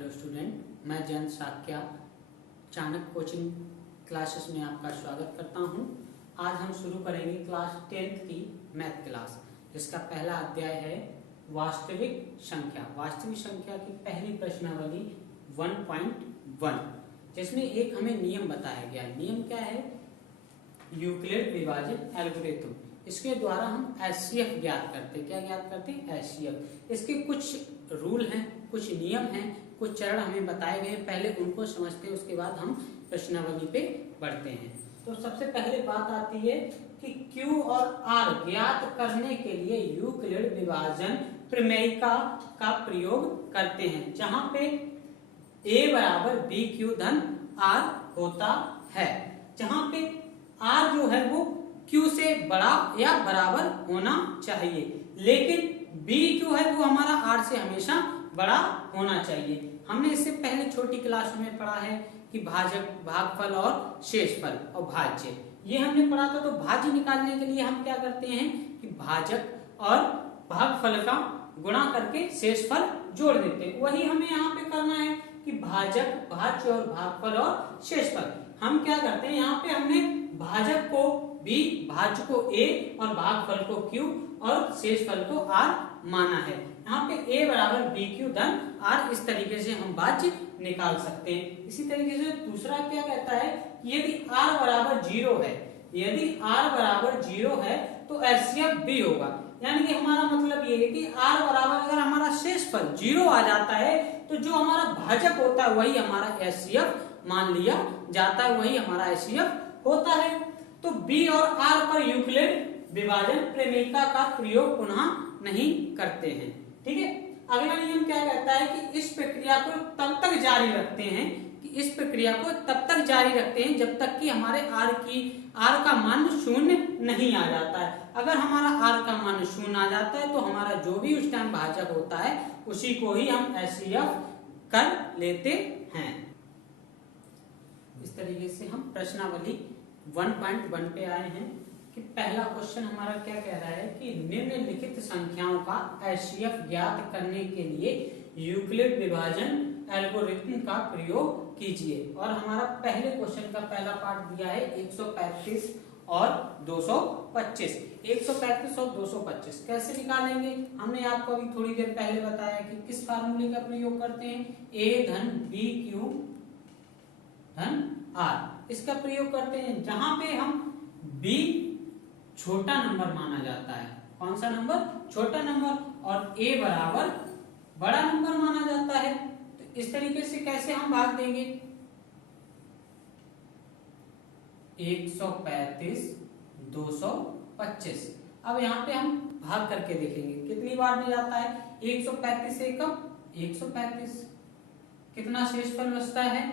Hello student, मैं Jayant Sakya Chanakya coaching classes में आपका स्वागत करता हूं। आज हम शुरू करेंगे क्लास 10th की मैथ क्लास, जिसका पहला अध्याय है वास्तविक संख्या। वास्तविक संख्या की पहली प्रश्नावली 1.1, जिसमें एक हमें नियम बताया गया है। नियम क्या है? यूक्लिड विभाजन एल्गोरिथम। इसके द्वारा हम एचसीएफ ज्ञात करते हैं। क्या ज्ञात करते हैं? एचसीएफ। इसके कुछ रूल हैं, कुछ नियम हैं, कुछ चरण हमें बताए गए हैं। पहले उनको समझते हैं, उसके बाद हम प्रश्नावली पे बढ़ते हैं। तो सबसे पहले बात आती है कि Q और R ज्ञात करने के लिए यूक्लिड विभाजन प्रमेयिका का प्रयोग करते हैं, जहां पे A बराबर BQ धन R होता है, जहां पे R जो है वो Q से बड़ा या बराबर होना चाहिए, लेकिन B जो है वो हमारा R से हमेशा बड़ा होना चाहिए। हमने इससे पहले छोटी क्लासों में पढ़ा है कि भाजक, भागफल और शेषफल और भाज्य, ये हमने पढ़ा था। तो भाज्य निकालने के लिए हम क्या करते हैं कि भाजक और भागफल का गुणा करके शेषफल जोड़ देते हैं। वही हमें यहाँ पे करना है कि भाजक, भाज्य और भागफल और शेषफल हम क्या करते हैं, यहाँ पे हमने भाजक को B, भाज्य को A और भागफल को Q और शेषफल को R माना है। यहाँ पे A बराबर BQ धन R, इस तरीके से हम भाज्य निकाल सकते हैं। इसी तरीके से दूसरा क्या कहता है कि यदि R बराबर 0 है, यदि R बराबर 0 है तो एचसीएफ B होगा। यानी कि हमारा मतलब ये है कि R बराबर अगर हमारा शेषफल 0 आ जाता है तो जो हमारा भाजक होता है वही हमारा एचसीएफ मान लिया जाता है, वही हमारा एचसीएफ होता है। तो B और R पर यूक्लिड विभाजन प्रमेयिका का प्रयोग पुनः नहीं करते हैं। ठीक है। अगला नियम क्या कहता है कि इस प्रक्रिया को तब तक जारी रखते हैं कि इस प्रक्रिया को तब तक जारी रखते हैं जब तक कि हमारे R का मान शून्य नहीं आ जाता है। अगर हमारा R का मान शून्य आ जाता है तो हमारा जो भी उस टाइम भाजक होता है उसी को ही हम एचसीएफ कर लेते हैं। इस तरीके से हम प्रश्नावली 1.1 पे आए हैं कि पहला क्वेश्चन हमारा क्या कह रहा है कि निम्नलिखित संख्याओं का एचसीएफ ज्ञात करने के लिए यूक्लिड विभाजन एल्गोरिथम का प्रयोग कीजिए। और हमारा पहले क्वेश्चन का पहला पार्ट दिया है 135 और 225। 135 और 225 कैसे निकालेंगे? हमने आपको अभी थोड़ी देर पहले बताया कि किस फार्मूले का प्रयोग करते हैं, A धन BQ धन R, इसका प्रयोग करते हैं, जहां पे हम B छोटा नंबर माना जाता है। कौन सा नंबर? छोटा नंबर। और A बराबर बड़ा नंबर माना जाता है। तो इस तरीके से कैसे हम भाग देंगे? 135 225। अब यहाँ पे हम भाग करके देखेंगे कितनी बार में जाता है। 135 से कब? 135। कितना शेषफल बचता है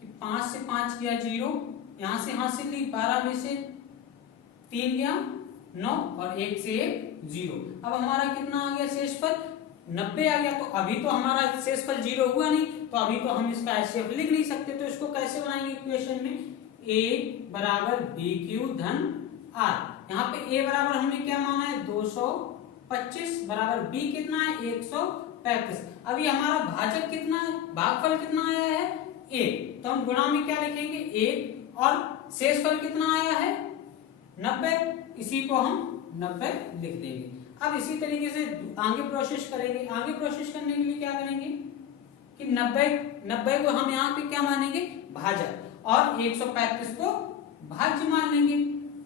कि 5 से 5 गया 0, यहाँ से हासिल ली 12 में से 3 गया 9 और 1 से 1 0। अब हमारा कितना आ गया शेषफल? 90 आ गया। तो अभी तो हमारा शेषफल 0 हुआ नहीं, तो अभी तो हम इसका एचसीएफ लिख नहीं सकते। तो इसको कैसे बनाएंगे इक्वेशन में? A बराबर BQ धन R। यहाँ पे A बराबर हमने क्या माना है? 225 बराबर B कितना है? 135। अभी हमारा भाजक कितना है? भागफल कितना आया है? 1। तो हम गुणा में क्या लिखेंगे? 1 और शेषफल कितना आया है? 90। इसी को हम 90 लिख देंगे। अब इसी तरीके से आगे प्रोसेस करेंगे। आगे प्रोसेस करने के लिए क्या करेंगे कि 90 को हम यहाँ पे क्या मानेंगे? भाजक, और 135 को भाज्य मान लेंगे।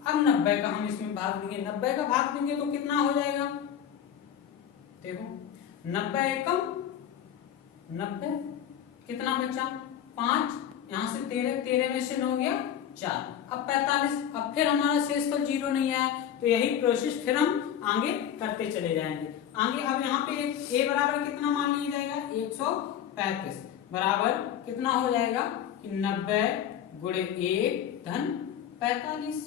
अब 90 का हम इसमें भाग देंगे। 90 का भाग देंगे तो कितना हो जाएगा? देखो 90 एकम 90, कितना बचा? 5, यहाँ से 13 में से 9 गया 4, अब 45। अब फिर हमारा शेषफल 0 नहीं आया, तो यही प्रोसेस फिर हम आगे करते चले जाएंगे। आगे अब यहाँ पे A बराबर कितना मान लिया जाएगा? 135 बराबर कितना हो जाएगा कि 90 गुणे 1 धन 45।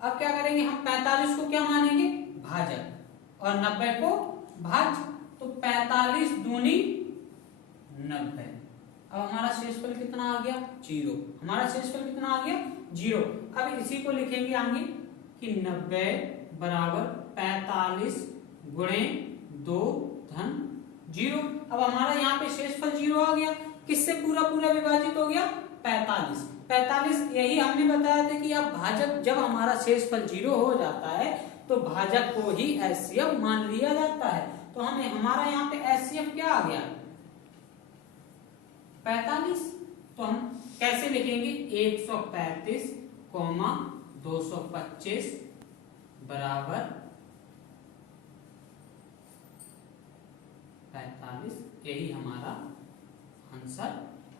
अब क्या करेंगे हम? 45 को क्या मानेंगे? भाजक, और 90 को भाज्य। तो 45 दूनी 90। अब हमारा शेषफल कितना आ गया? 0। हमारा शेषफल कितना आ गया? 0। अब इसी को लिखेंगे आगे कि 90 बराबर 45 गुणे 2 धन जीरो। अब हमारा यहाँ पे शेषफल जीरो आ गया, किससे पूरा पूरा विभाजित हो गया, 45। 45 यही हमने बताया था कि अब भाजक जब हमारा शेषफल जीरो हो जाता है तो भाजक को ही एचसीएफ मान लिया जाता है। तो हमें हमारा यहाँ पे एचसीएफ क्या आ गया, 45। तो हम कैसे लिखेंगे, 135, 225 बराबर 45, यही हमारा आंसर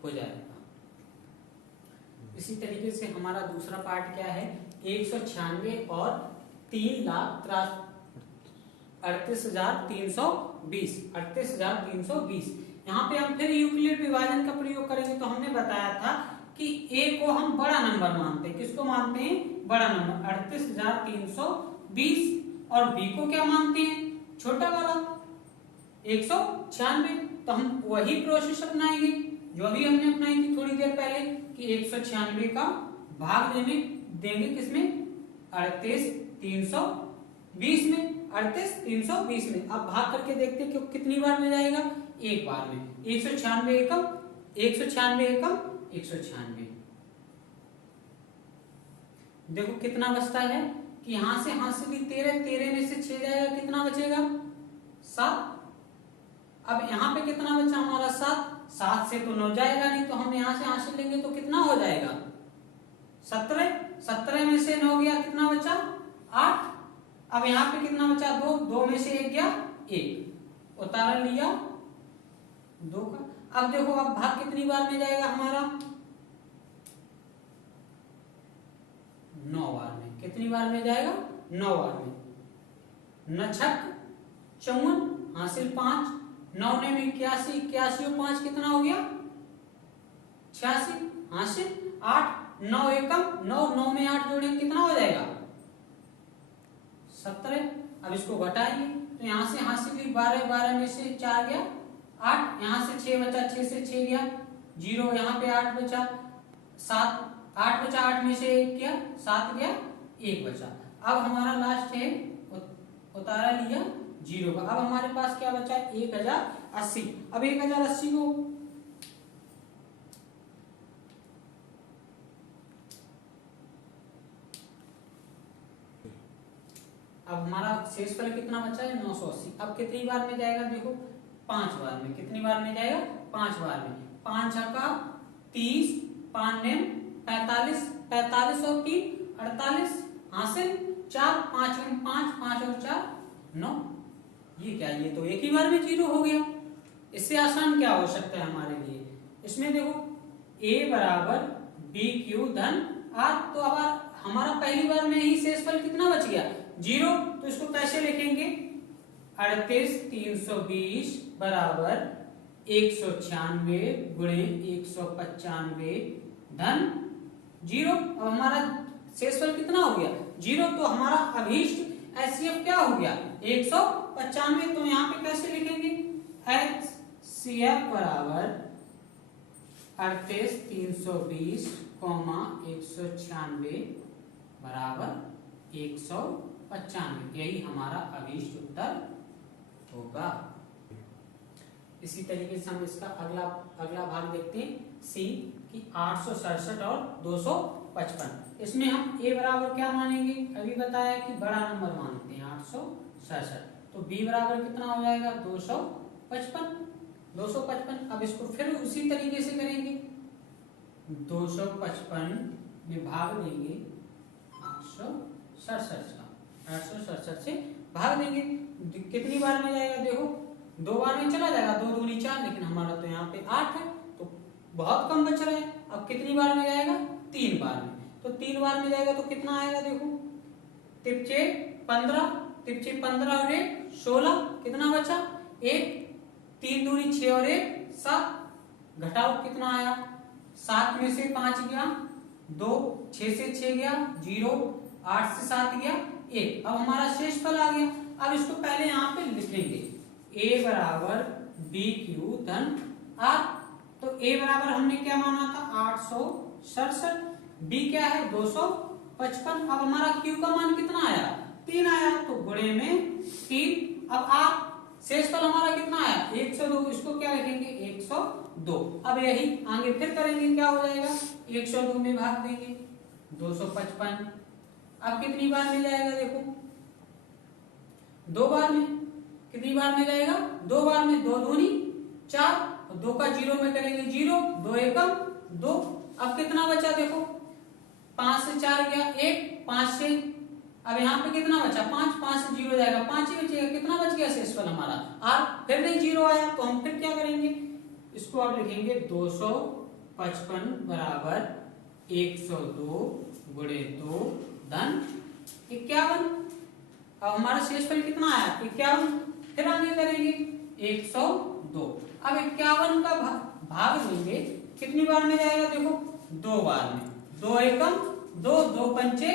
हो जाएगा। इसी तरीके से हमारा दूसरा पार्ट क्या है, 196 और 3,38,320, 38,320। यहाँ पे हम फिर यूक्लिड विभाजन का प्रयोग करेंगे। तो हमने बताया था कि a को हम बड़ा नंबर मानते हैं, किसको मानते हैं, बड़ा नंबर 38,320, और b को क्या मानते हैं, छोटा वाला 196। तो हम वही प्रोसेस अपनाएंगे जो अभी हमने अपनाई थी थोड़ी देर पहले कि 196 का भाग देंगे किसमें, 38,320 में, 38,320 में। अब भाग करके देखते हैं कि कितनी बार में जाएगा, एक बार में। 196 एकम 196 एकम 196। देखो कितना बचता है कि यहां से हासिल 13 में से 6 जाएगा, कितना बचेगा, 7। अब यहाँ पे कितना बचा हमारा, 7 से तो 9 जाएगा नहीं, तो हम यहाँ से हासिल लेंगे तो कितना हो जाएगा, 17 में से 9 गया, कितना बचा, 8। अब यहाँ पे कितना बचा, 2 में से 1 गया, 1 उतार लिया 2 का। अब देखो अब भाग कितनी बार में जाएगा हमारा, 9 बार में। कितनी बार में जाएगा, 9 बार में। 9 छक 54 हासिल 5, 9 ने 81, 81 और 5 कितना हो गया, 86 हासिल 8, 9 एकम 9 में 8 जोड़ेंगे कितना हो जाएगा, 17। अब इसको घटाएंगे तो यहाँ से हासिल 12 में से 4 गया 8, यहाँ से 6 बचा, 6 से 6 गया 0, यहाँ पे 8 बचा, 7 8 बचा, 8 में से 1 गया, 7 गया, 1 बचा। अब हमारा लास्ट है उतारा लिया 0 का। अब हमारे पास क्या बचा, 1080। अब 1080 को अब हमारा शेषफल कितना बचा है, 980। अब कितनी बार में जाएगा, देखो 5 बार में। कितनी बार में जाएगा, 5 बार में। 5 छक्का 30, 5 ने 45, 45 और 3 48 हासिल 4, 5 में 5, 5 और 4 9। ये क्या, ये तो एक ही बार में 0 हो गया। इससे आसान क्या हो सकता है हमारे लिए, इसमें देखो a बराबर b क्यू धन r। तो अब हमारा पहली बार में ही शेषफल कितना बच गया, 0। तो इसको कैसे लिखेंगे, 38,320 बराबर 196 गुणे 195 धन 0। अब हमारा शेषफल कितना हो गया, 0। तो हमारा अभीष्ट एचसीएफ क्या हो गया, 195। तो यहाँ पे कैसे लिखेंगे, एचसीएफ बराबर 38,320, 196 बराबर 195। यही हमारा अभीष्ट उत्तर होगा। इसी तरीके से हम इसका अगला भाग देखते हैं, सी की 867 और 255। इसमें हम a बराबर क्या मानेंगे, अभी बताया कि बड़ा नंबर मानते हैं 867। तो b बराबर कितना हो जाएगा, 255। अब इसको फिर उसी तरीके से करेंगे, 255 में भाग देंगे 867 का, 867 से भाग देंगे। कितनी बार में जाएगा, देखो 2 बार में चला जाएगा, 2 दूनी 4, लेकिन हमारा तो यहाँ पे 8 है तो बहुत कम बच रहा है। अब कितनी बार में जाएगा, 3 बार में। तो 3 बार में जाएगा तो कितना आएगा, देखो 15, 15 और 1 16, कितना बचा 1, 3 दूनी 6 और 1 7, घटाओ कितना आया, 7 में से 5 गया 2, 6 से 6 गया 0, 8 से 7 गया 1। अब हमारा शेषफल आ गया। अब इसको पहले यहाँ पे लिखेंगे, a बराबर b क्यू धन r। तो a बराबर हमने क्या माना था, 867, b क्या है 255। अब हमारा q का मान कितना आया, 3 आया, तो गुणे में 3। अब r शेषफल हमारा कितना आया 102, इसको क्या लिखेंगे 102। अब यही आगे फिर करेंगे, क्या हो जाएगा 102 में भाग देंगे 255। अब कितनी बार में जाएगा देखो, 2 बार में। कितनी बार में जाएगा 2 बार में, 2 दूनी 4, 2 का 0 में करेंगे 0, 2 एकम 2। अब कितना बचा देखो, 5 से 4 गया 1, 5 से, अब यहाँ पे कितना बचा 5, 5 से 0 जाएगा 5 ही बचेगा। कितना बच गया शेषफल हमारा 8, फिर नहीं 0 आया तो हम फिर क्या करेंगे, इसको आप लिखेंगे 255 बराबर 102 गुणे 2 धन 51। अब हमारा शेषफल कितना आया 51। फिर आगे करेंगे 102। अब 51 का भाग देंगे, कितनी बार में जाएगा देखो 2 बार में, 2 एकम 2, 2 पंचे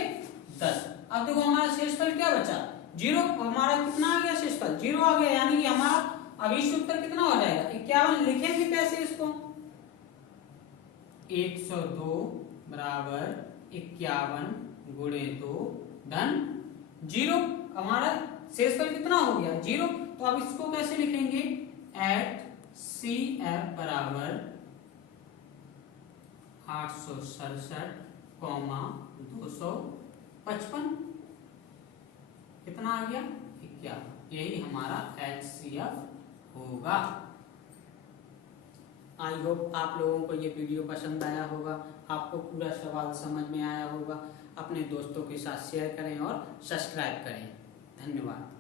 10। अब देखो हमारा शेषफल क्या बचा 0। हमारा कितना आ गया शेषफल 0 आ गया, यानी कि हमारा अभी उत्तर कितना हो जाएगा 51। लिखेंगे कैसे इसको, 102 बराबर 51 गुणे 2 धन 0। हमारा शेषफल कितना हो गया 0। तो अब इसको कैसे लिखेंगे, एट CF बराबर 867,255। कितना आ गया 51। यही हमारा HCF होगा। आई होप आप लोगों को ये वीडियो पसंद आया होगा, आपको पूरा सवाल समझ में आया होगा। अपने दोस्तों के साथ शेयर करें और सब्सक्राइब करें। धन्यवाद।